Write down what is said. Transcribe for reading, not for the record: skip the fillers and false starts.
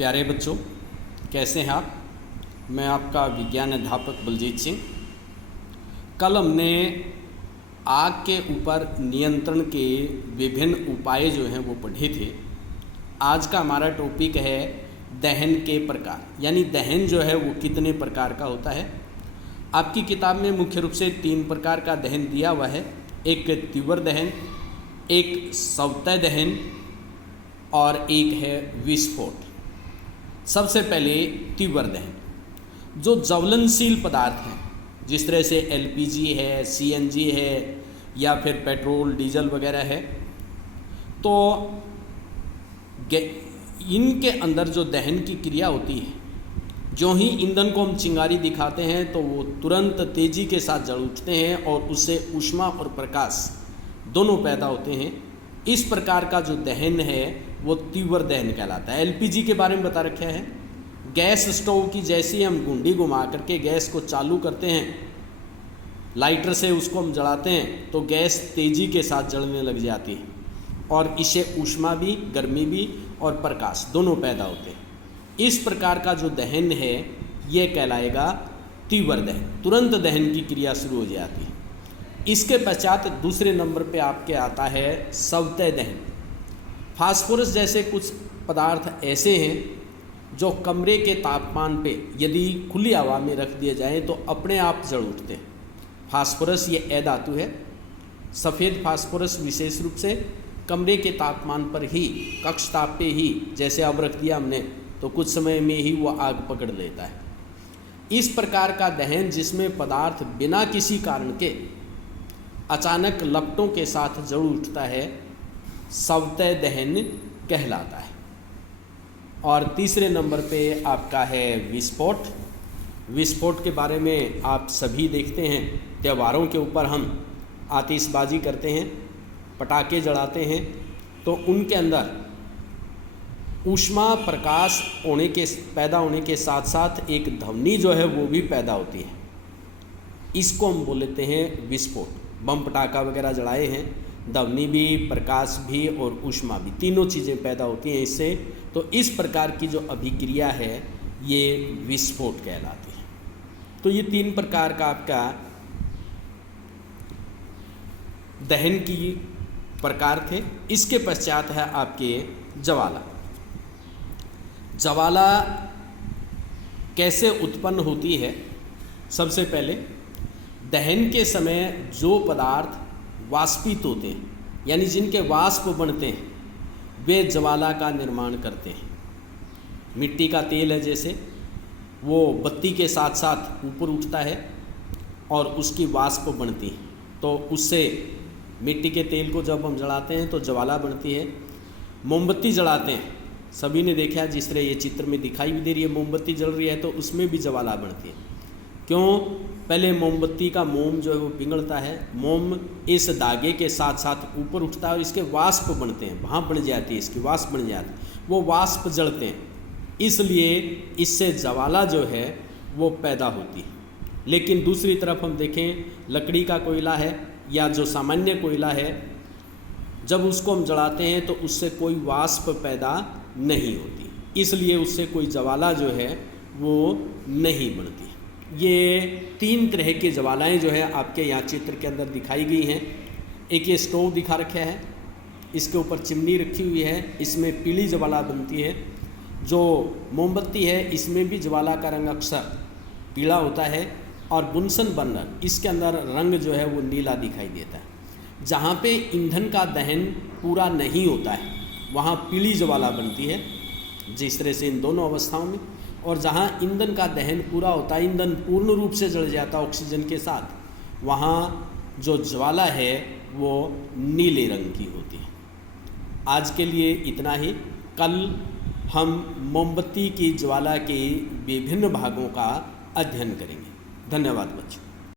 प्यारे बच्चों, कैसे हैं आप। मैं आपका विज्ञान अध्यापक बलजीत सिंह। कल हमने आग के ऊपर नियंत्रण के विभिन्न उपाय जो हैं वो पढ़े थे। आज का हमारा टॉपिक है दहन के प्रकार, यानी दहन जो है वो कितने प्रकार का होता है। आपकी किताब में मुख्य रूप से 3 प्रकार का दहन दिया हुआ है। एक तीव्र दहन, एक सवतः दहन और एक है विस्फोट। सबसे पहले तीव्र दहन। जो ज्वलनशील पदार्थ हैं, जिस तरह से एलपीजी है, सीएनजी है या फिर पेट्रोल डीजल वगैरह है, तो इनके अंदर जो दहन की क्रिया होती है, जो ही ईंधन को हम चिंगारी दिखाते हैं तो वो तुरंत तेज़ी के साथ जल उठते हैं और उससे ऊष्मा और प्रकाश दोनों पैदा होते हैं। इस प्रकार का जो दहन है वो तीव्र दहन कहलाता है। एलपीजी के बारे में बता रखा है। गैस स्टोव की जैसी हम गुंडी घुमा करके गैस को चालू करते हैं, लाइटर से उसको हम जलाते हैं तो गैस तेज़ी के साथ जलने लग जाती है और इससे ऊष्मा भी, गर्मी भी और प्रकाश दोनों पैदा होते हैं। इस प्रकार का जो दहन है ये कहलाएगा तीव्र दहन। तुरंत दहन की क्रिया शुरू हो जाती है। इसके पश्चात दूसरे नंबर पे आपके आता है सवतः दहन। फास्फोरस जैसे कुछ पदार्थ ऐसे हैं जो कमरे के तापमान पे यदि खुली हवा में रख दिए जाएं तो अपने आप जल उठते हैं। फास्फोरस ये अधातु है। सफ़ेद फास्फोरस विशेष रूप से कमरे के तापमान पर ही, कक्ष ताप पे ही, जैसे अब रख दिया हमने तो कुछ समय में ही वो आग पकड़ लेता है। इस प्रकार का दहन जिसमें पदार्थ बिना किसी कारण के अचानक लपटों के साथ जल उठता है, सवतः दहन कहलाता है। और तीसरे नंबर पे आपका है विस्फोट। विस्फोट के बारे में आप सभी देखते हैं, त्योहारों के ऊपर हम आतिशबाजी करते हैं, पटाखे जलाते हैं, तो उनके अंदर ऊष्मा प्रकाश पैदा होने के साथ साथ एक ध्वनि जो है वो भी पैदा होती है। इसको हम बोल लेते हैं विस्फोट। बम पटाखा वगैरह जलाए हैं, ध्वनि भी, प्रकाश भी और ऊष्मा भी, तीनों चीज़ें पैदा होती हैं इससे। तो इस प्रकार की जो अभिक्रिया है ये विस्फोट कहलाती है। तो ये 3 प्रकार का आपका दहन की प्रकार थे। इसके पश्चात है आपके ज्वाला। ज्वाला कैसे उत्पन्न होती है? सबसे पहले दहन के समय जो पदार्थ वाष्पित होते हैं, यानी जिनके वाष्प बनते हैं, वे ज्वाला का निर्माण करते हैं। मिट्टी का तेल है जैसे, वो बत्ती के साथ साथ ऊपर उठता है और उसकी वाष्प बनती है, तो उससे मिट्टी के तेल को जब हम जलाते हैं तो ज्वाला बनती है। मोमबत्ती जलाते हैं, सभी ने देखा, जिस तरह ये चित्र में दिखाई भी दे रही है, मोमबत्ती जल रही है तो उसमें भी ज्वाला बनती है। क्यों? पहले मोमबत्ती का मोम जो है वो पिघलता है, मोम इस धागे के साथ साथ ऊपर उठता है और इसके वाष्प बनते हैं, वहाँ बन जाती है, इसकी वाष्प बन जाती है, वो वाष्प जलते हैं, इसलिए इससे ज्वाला जो है वो पैदा होती है। लेकिन दूसरी तरफ हम देखें, लकड़ी का कोयला है या जो सामान्य कोयला है, जब उसको हम जलाते हैं तो उससे कोई वाष्प पैदा नहीं होती, इसलिए उससे कोई ज्वाला जो है वो नहीं बनती। ये 3 तरह के ज्वालाएँ जो है आपके यहाँ चित्र के अंदर दिखाई गई हैं। एक ये स्टोव दिखा रखा है, इसके ऊपर चिमनी रखी हुई है, इसमें पीली ज्वाला बनती है। जो मोमबत्ती है इसमें भी ज्वाला का रंग अक्सर पीला होता है और बुनसन बर्नर, इसके अंदर रंग जो है वो नीला दिखाई देता है। जहाँ पे ईंधन का दहन पूरा नहीं होता है वहाँ पीली ज्वाला बनती है, जिस तरह से इन दोनों अवस्थाओं में। और जहाँ ईंधन का दहन पूरा होता है, ईंधन पूर्ण रूप से जल जाता है ऑक्सीजन के साथ, वहाँ जो ज्वाला है वो नीले रंग की होती है। आज के लिए इतना ही। कल हम मोमबत्ती की ज्वाला के विभिन्न भागों का अध्ययन करेंगे। धन्यवाद बच्चों।